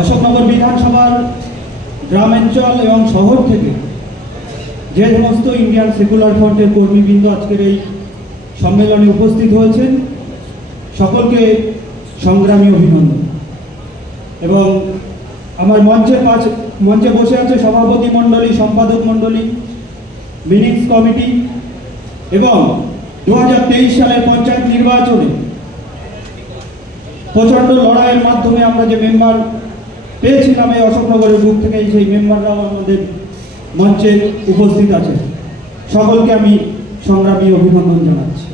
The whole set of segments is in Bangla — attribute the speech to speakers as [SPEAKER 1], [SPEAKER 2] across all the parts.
[SPEAKER 1] অশোকনগর বিধানসভার গ্রামাঞ্চল এবং শহর থেকে যে সমস্ত ইন্ডিয়ান সেকুলার ফ্রন্টের কর্মীবৃন্দ আজকের এই সম্মেলনে উপস্থিত হয়েছেন, সকলকে সংগ্রামী অভিনন্দন। এবং আমার মঞ্চের পাশ মঞ্চে বসে আছে সভাপতি মণ্ডলী, সম্পাদক মণ্ডলী, মিনিংস কমিটি এবং দু হাজার তেইশ সালের পঞ্চায়েত নির্বাচনে প্রচণ্ড লড়াইয়ের মাধ্যমে আমরা যে মেম্বার পেয়েছিলাম এই অশোকনগরের বুক থেকে সেই মেম্বাররাও আমাদের মঞ্চে উপস্থিত আছে। সকলকে আমি সংগ্রামী অভিনন্দন জানাচ্ছি।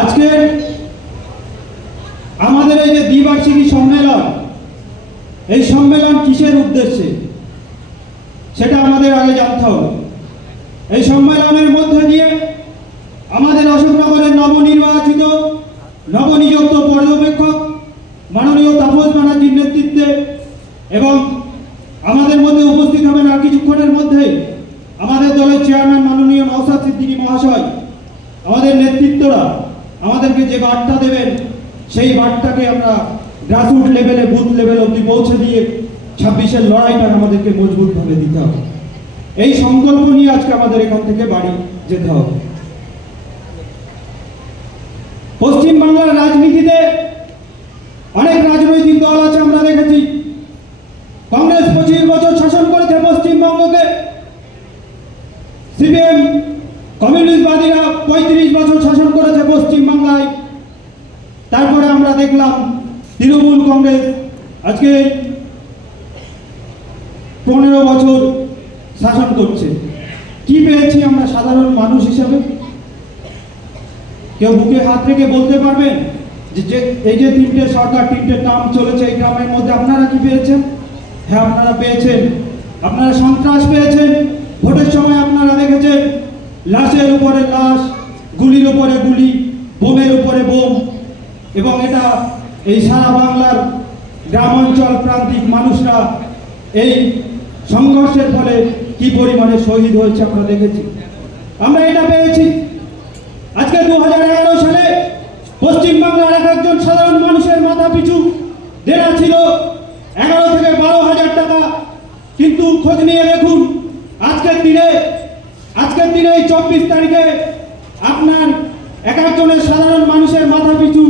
[SPEAKER 1] আজকে আমাদের এই যে দ্বিবার্ষিকী সম্মেলন, এই সম্মেলন কিসের উদ্দেশ্যে? সেটা আমাদের আগে জানতে হবে। এই সম্মেলনের মধ্যে দিয়ে আমাদের অশোকনগরের নবনির্বাচিত নবনিযুক্ত পর্যবেক্ষক মাননীয় তাপস ব্যানার্জির নেতৃত্বে এবং আমাদের মধ্যে উপস্থিত হবেন আর কিছুক্ষণের মধ্যে আমাদের দলের চেয়ারম্যান মাননীয় নওসাদ সিদ্দিকী মহাশয়, আমাদের নেতৃত্বরা আমাদেরকে যে বার্তা দেবেন, সেই বার্তাকে আমরা গ্রাসরুট লেভেলে বুথ লেভেল অবধি পৌঁছে দিয়ে ছাব্বিশের লড়াইটা আমাদেরকে মজবুতভাবে দিতে হবে। এই সংকল্প নিয়ে আজকে আমাদের এখান থেকে বাড়ি যেতে হবে। পশ্চিম বাংলার রাজনীতিতে অনেক রাজনৈতিক দল কংগ্রেস পঁচিশ বছর শাসন করেছে পশ্চিমবঙ্গকে। সিপিএম, কমিউনিস্টবাদীরা পঁয়ত্রিশ বছর শাসন করেছে পশ্চিম বাংলায় তারপরে আমরা দেখলাম তৃণমূল কংগ্রেস। আজকে পনেরো বছর শাসন করছে। কি পেয়েছি আমরা সাধারণ মানুষ হিসাবে? কেউ বুকে হাত রেখে বলতে পারবেন যে এই যে তিনটে সরকার, তিনটে টার্ম চলেছে এই গ্রামের মধ্যে আপনারা কি পেয়েছেন? হ্যাঁ আপনারা পেয়েছেন। আপনারা সন্ত্রাস পেয়েছেন। ভোটের সময় আপনারা দেখেছেন, লাশের উপরে লাশ, গুলির উপরে গুলি, বোমের উপরে বোম। এবং এটা এই সারা বাংলার গ্রামাঞ্চল প্রান্তিক মানুষরা এই সংঘর্ষের ফলে কি পরিমাণে শহীদ হয়েছে আমরা দেখেছি। আমরা এটা পেয়েছি। আজকে দু হাজার এগারো সালে পশ্চিমবাংলার এক একজন সাধারণ মানুষের মাথা পিছু দেনা ছিল। এগারো থেকে বারো হাজার টাকা। কিন্তু খোঁজ নিয়ে দেখুন, আজকের দিনে আজকের দিনে এই চব্বিশ তারিখে আপনার এক একজনের সাধারণ মানুষের মাথা পিছু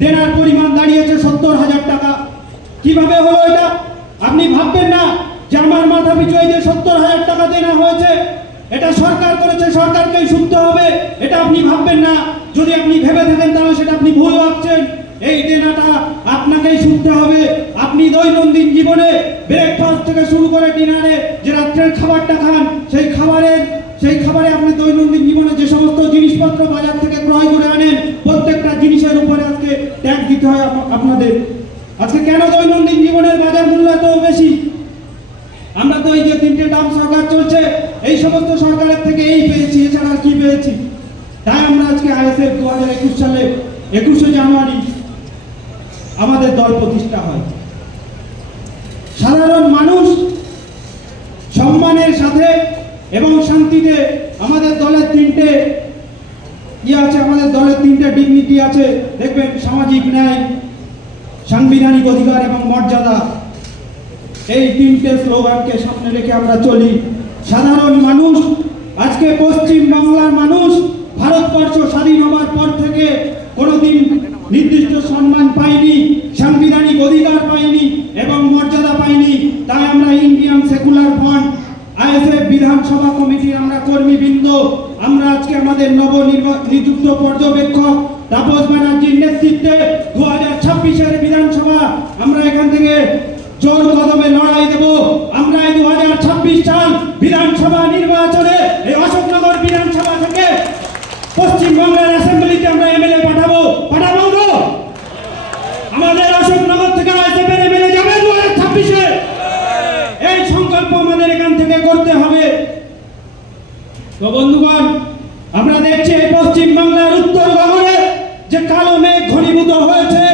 [SPEAKER 1] দেনার পরিমাণ দাঁড়িয়েছে সত্তর হাজার টাকা। কীভাবে হলো এটা? আপনি ভাববেন না যে আমার মাথা পিছু এই যে সত্তর হাজার টাকা দেনা হয়েছে, এটা সরকার করেছে, সরকারকেই শুনতে হবে। এটা আপনি ভাববেন না। যদি আপনি ভেবে থাকেন, তাহলে সেটা আপনি ভুল ভাবছেন। এই দেনাটা আপনাকেই শুনতে হবে আপনি দৈনন্দিন জীবনে ব্রেকফাস্ট থেকে শুরু করে ডিনারে যে রাত্রের খাবারটা খান, সেই খাবারের, সেই খাবারে আপনি দৈনন্দিন জীবনে যে সমস্ত জিনিসপত্র বাজার থেকে ক্রয় করে আনেন, প্রত্যেকটা জিনিসের উপরে আজকে ট্যাক্স দিতে হয় আপনাদের। আজকে কেন দৈনন্দিন জীবনের বাজার মূল্য এত বেশি? আমরা তো এই যে তিনটে টার্ম সরকার চলছে, এই সমস্ত সরকারের থেকে এই পেয়েছি, এছাড়া কি পেয়েছি? তাই আমরা আজকে আইএসএফ দু হাজার একুশ সালে একুশে জানুয়ারি আমাদের দল প্রতিষ্ঠা হয়। সাধারণ মানুষ সম্মানের সাথে এবং শান্তিতে আমাদের দলের তিনটে ইয়ে আছে? আমাদের দলের তিনটে ডিগনিটি আছে। দেখবেন সামাজিক ন্যায়, সাংবিধানিক অধিকার এবং মর্যাদা এই তিনটে স্লোগানকে সামনে রেখে আমরা চলি। সাধারণ মানুষ, আজকে পশ্চিম বাংলার মানুষ ভারতবর্ষ স্বাধীন হবার পর থেকে কোনোদিন নির্দিষ্ট সম্মান পায়নি। সাংবিধানিক অধিকার পায়নি এবং মর্যাদা পায়নি তাই আমরা ইন্ডিয়ান সেকুলার ফ্রন্ট আইএসএফ বিধানসভা কমিটির আমরা কর্মীবৃন্দ আমরা আমাদের নবনিযুক্ত পর্যবেক্ষক তাপস ব্যানার্জির নেতৃত্বে দু হাজার বিধানসভা, আমরা এখান থেকে জোর কদমে লড়াই দেব। আমরা এই দু হাজার ছাব্বিশ সাল বিধানসভা নির্বাচনে এই অশোকনগর বিধানসভা থেকে পশ্চিমবঙ্গের অ্যাসেম্বলিতে আমরা এমএলএ পাঠাবো পাঠাবো তো আমাদের অশোকনগর থেকে আইএসএফের এমএলএ যাবে দু হাজার ছাব্বিশে এই সংকল্প আমাদের এখান থেকে করতে হবে তো বন্ধুগণ আমরা দেখছি এই পশ্চিম বাংলার উত্তর গগনে যে কালো মেঘ ঘনীভূত হয়েছে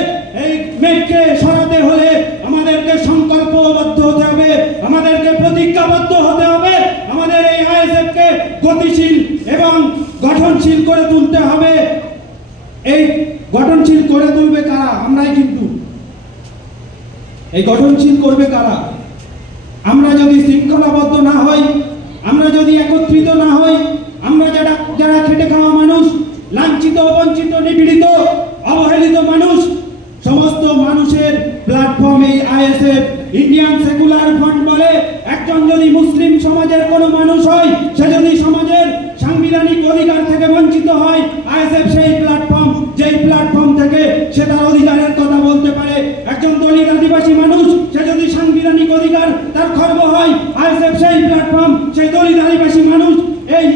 [SPEAKER 1] এই মেঘকে সরাতে হলে আমাদেরকে সংকল্পবদ্ধ হতে হবে আমাদেরকে প্রতিজ্ঞাবদ্ধ হতে হবে আমাদের এই আইএসএফকে গতিশীল এবং গঠনশীল করে তুলতে করে তুলবে কারা? আমরাই কিন্তু। এই গঠনশীল করবে কারা? আমরা যদি শৃঙ্খলাবদ্ধ না হই, আমরা যদি একত্রিত না হই, আমরা যারা যারা খেটে খাওয়া মানুষ, লাঞ্ছিত বঞ্চিত নিপীড়িত, অবহেলিত মানুষ, সমস্ত মানুষের প্ল্যাটফর্ম এই আইএসএফ ইন্ডিয়ান সেকুলার ফান্ড বলে, একজন যদি মুসলিম সমাজের কোনো মানুষ হয়, সে যদি সমাজের সাংবিধানিক অধিকার থেকে বঞ্চিত হয় আইএসএফ সেই প্ল্যাটফর্ম যেই প্ল্যাটফর্ম থেকে সে তার অধিকারের কথা বলতে পারে। একজন দলিত আদিবাসী মানুষ, সে যদি সাংবিধানিক অধিকার তার খর্ব হয়, আইএসএফ সেই প্ল্যাটফর্ম সেই দলিত আদিবাসী মানুষ এই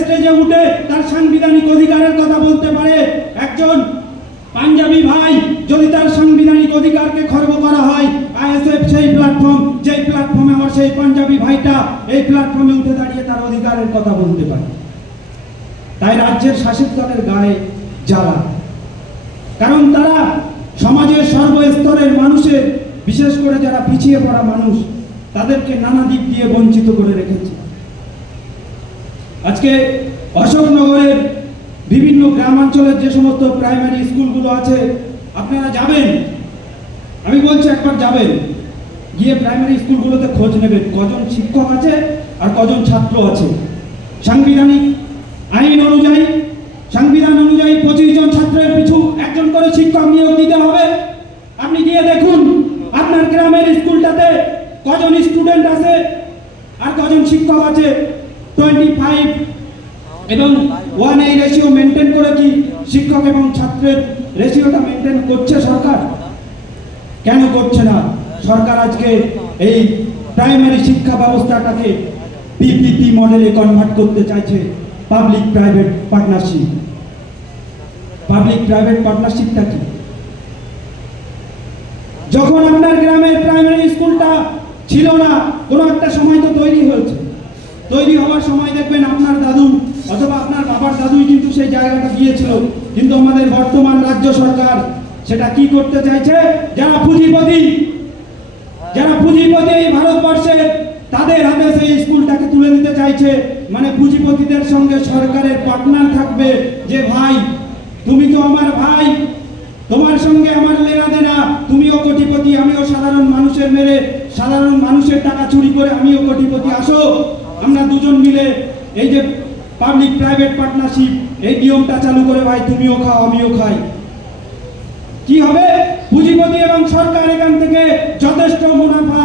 [SPEAKER 1] স্টেজে উঠে তার সাংবিধানিক অধিকারের কথা বলতে পারে। একজন পাঞ্জাবি ভাই যদি তার সাংবিধানিক অধিকারকে খর্ব করা হয়, আইএসএফ সেই প্ল্যাটফর্ম যেই প্ল্যাটফর্মে আমার সেই পাঞ্জাবি ভাইটা, এই প্ল্যাটফর্মে উঠে দাঁড়িয়ে তার অধিকারের কথা বলতে পারে। তাই রাজ্যের শাসক দলের গায়ে জ্বালা। কারণ তারা সমাজের সর্বস্তরের মানুষের, বিশেষ করে যারা পিছিয়ে পড়া মানুষ, তাদেরকে নানা দিক দিয়ে বঞ্চিত করে রেখেছে। আজকে অশোকনগরের বিভিন্ন গ্রামাঞ্চলের যে সমস্ত প্রাইমারি স্কুলগুলো আছে, আপনারা যাবেন? আমি বলছি একবার যাবেন। গিয়ে প্রাইমারি স্কুলগুলোতে খোঁজ নেবেন, কজন শিক্ষক আছে আর কজন ছাত্র আছে। সাংবিধানিক আইন অনুযায়ী, সংবিধান অনুযায়ী পঁচিশ জন করে শিক্ষক নিয়োগ দিতে হবে। আপনি গিয়ে দেখুন, আপনার গ্রামের স্কুলটাতে কজন স্টুডেন্ট আছে আর কজন শিক্ষক আছে। টোয়েন্টি ফাইভ এবং ওয়ান এই রেশিও মেনটেন করে কি শিক্ষক এবং ছাত্রের রেশিওটা মেনটেন করছে সরকার? কেন করছে না? সরকার আজকে এই প্রাইমারি শিক্ষা ব্যবস্থাটাকে পিপিপি মডেলে কনভার্ট করতে চাইছে public private partnership public private পার্টনারশিপটা কি? যখন আপনার গ্রামের প্রাইমারি স্কুলটা ছিল না, কোনো একটা সময় তো তৈরি হয়েছে। তৈরি হওয়ার সময় দেখবেন আপনার দাদু অথবা আপনার বাবার দাদুই কিন্তু সেই জায়গাটা দিয়েছিল। কিন্তু আমাদের বর্তমান রাজ্য সরকার সেটা কি করতে চাইছে? যারা পুঁজিপতি যারা পুঁজিপতি এই ভারতবর্ষের তাদের হাতে সেই স্কুলটাকে তুলে দিতে চাইছে। মানে পুঁজিপতিদের সঙ্গে সরকারের পার্টনার থাকবে যে ভাই তুমি তো আমার ভাই। তোমার সঙ্গে আমার লেনা দেনা। তুমিও কোটিপতি, আমিও সাধারণ মানুষের মেরে। সাধারণ মানুষের টাকা চুরি করে আমিও কোটিপতি। আসো, আমরা দুজন মিলে এই যে পাবলিক প্রাইভেট পার্টনারশিপ, এই নিয়মটা চালু করে ভাই, তুমিও খাও, আমিও খাই। কি হবে? পুঁজিপতি এবং সরকার এখান থেকে যথেষ্ট মুনাফা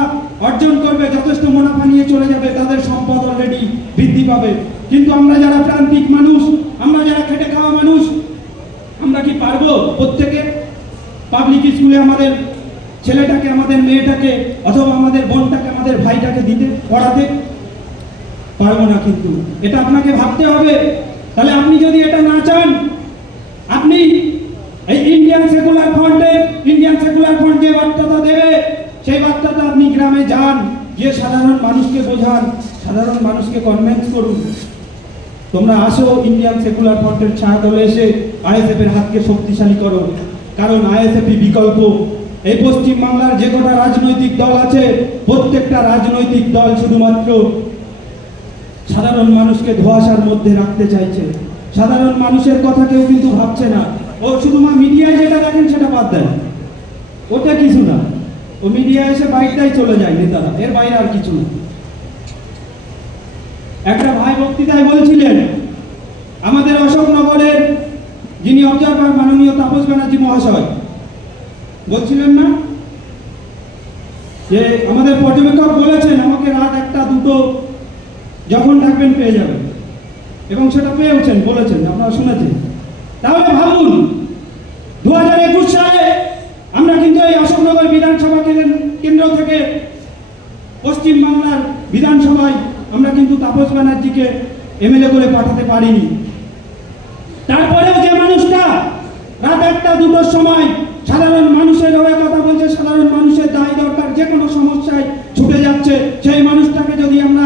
[SPEAKER 1] অর্জন করবে, যথেষ্ট মুনাফা নিয়ে চলে যাবে, তাদের সম্পদ অলরেডি বৃদ্ধি পাবে। কিন্তু আমরা যারা প্রান্তিক মানুষ, আমরা যারা খেটে খাওয়া মানুষ আমরা কি পারব? প্রত্যেকে পাবলিক স্কুলে আমাদের ছেলেটাকে, আমাদের মেয়েটাকে, অথবা আমাদের বোনটাকে, আমাদের ভাইটাকে দিতে, পড়াতে? পারব না কিন্তু। এটা আপনাকে ভাবতে হবে। তাহলে আপনি যদি এটা না চান, আপনি এই ইন্ডিয়ান সেকুলার ফ্রন্টের ইন্ডিয়ান সেকুলার ফ্রন্ট যে বার্তাটা দেবে, সেই বার্তাটা আপনি গ্রামে যান, গিয়ে সাধারণ মানুষকে বোঝান, সাধারণ মানুষকে কনভিন্স করুন। তোমরা আসো ইন্ডিয়ান সেকুলার ফ্রন্টের ছায়া দলে এসে আইএসএফ এর হাতকে শক্তিশালী করো। কারণ আইএসএফ বিকল্প। এই পশ্চিম বাংলার যে কটা রাজনৈতিক দল আছে, প্রত্যেকটা রাজনৈতিক দল শুধুমাত্র সাধারণ মানুষকে ধোয়াশার মধ্যে রাখতে চাইছে। সাধারণ মানুষের কথা কেউ কিন্তু ভাবছে না। ও শুধুমাত্র মিডিয়ায় যেটা দেখেন সেটা বাদ দেন। ওটা কিছু না। ও মিডিয়া এসে বাইকটাই চলে যায় নেতারা। এর বাইরে আর কিছু না। একটা ভাই বক্তৃতায় বলছিলেন, আমাদের অশোকনগরের যিনি অবজারভার মাননীয় তাপস ব্যানার্জি মহাশয়, বলছিলেন না যে আমাদের পর্যবেক্ষক বলেছেন আমাকে রাত একটা দুটো যখন ডাকবেন পেয়ে যাবেন এবং সেটা পেয়েওছেন, বলেছেন, আপনারা শুনেছেন। তাহলে ভাবুন দু হাজার একুশ সালে আমরা কিন্তু এই অশোকনগর বিধানসভা কেন্দ্র- কেন্দ্র থেকে পশ্চিম বাংলার বিধানসভায় আমরা কিন্তু তাপস ব্যানার্জিকে এমএলএ করে পাঠাতে পারিনি। তারপরেও যে মানুষটা রাত একটা দুটোর সময় সাধারণ মানুষের হয়ে কথা বলছে, সাধারণ মানুষের দায় দরকার, যে কোনো সমস্যায় ছুটে যাচ্ছে, সেই মানুষটাকে যদি আমরা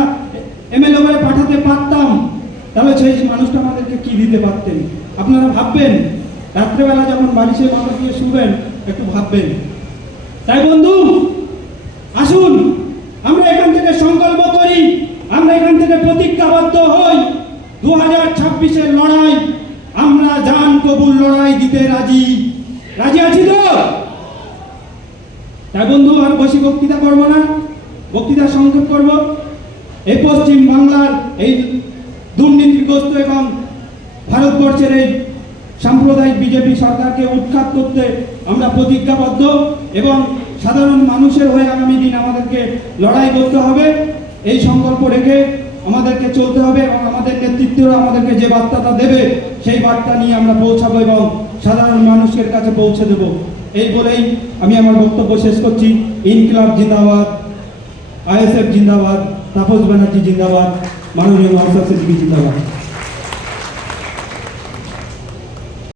[SPEAKER 1] এমএলএ করে পাঠাতে পারতাম, তাহলে সেই মানুষটা আমাদেরকে কি দিতে পারতেন? আপনারা ভাববেন, রাত্রেবেলা যখন বালিশে মাথা দিয়ে শুবেন, একটু ভাববেন। তাই বন্ধু, আসুন, আমরা এখান থেকে সংকল্প আমরা এখান থেকে প্রতিজ্ঞাবদ্ধ হই। দু হাজার ছাব্বিশের লড়াই, আমরা জান কবুল লড়াই দিতে রাজি। রাজি আছি তো? তাই বন্ধু, আর বেশি বক্তৃতা করব না। বক্তৃতা সংক্ষেপ করব। এই পশ্চিম বাংলার এই দুর্নীতিগ্রস্ত এবং ভারতবর্ষের এই সাম্প্রদায়িক বিজেপি সরকারকে উৎখাত করতে আমরা প্রতিজ্ঞাবদ্ধ এবং সাধারণ মানুষের হয়ে আগামী দিন আমাদেরকে লড়াই করতে হবে। এই সংকল্প রেখে আমাদেরকে চলতে হবে এবং আমাদের নেতৃত্বরা আমাদেরকে যে বার্তাটা দেবে, সেই বার্তা নিয়ে আমরা পৌঁছাবো এবং সাধারণ মানুষের কাছে পৌঁছে দেব। এই বলেই আমি আমার বক্তব্য শেষ করছি। ইনকিলাব জিন্দাবাদ, আইএসএফ জিন্দাবাদ, তাপস ব্যানার্জি জিন্দাবাদ, মাননীয় নওসাদ সিদ্দিকি জিন্দাবাদ।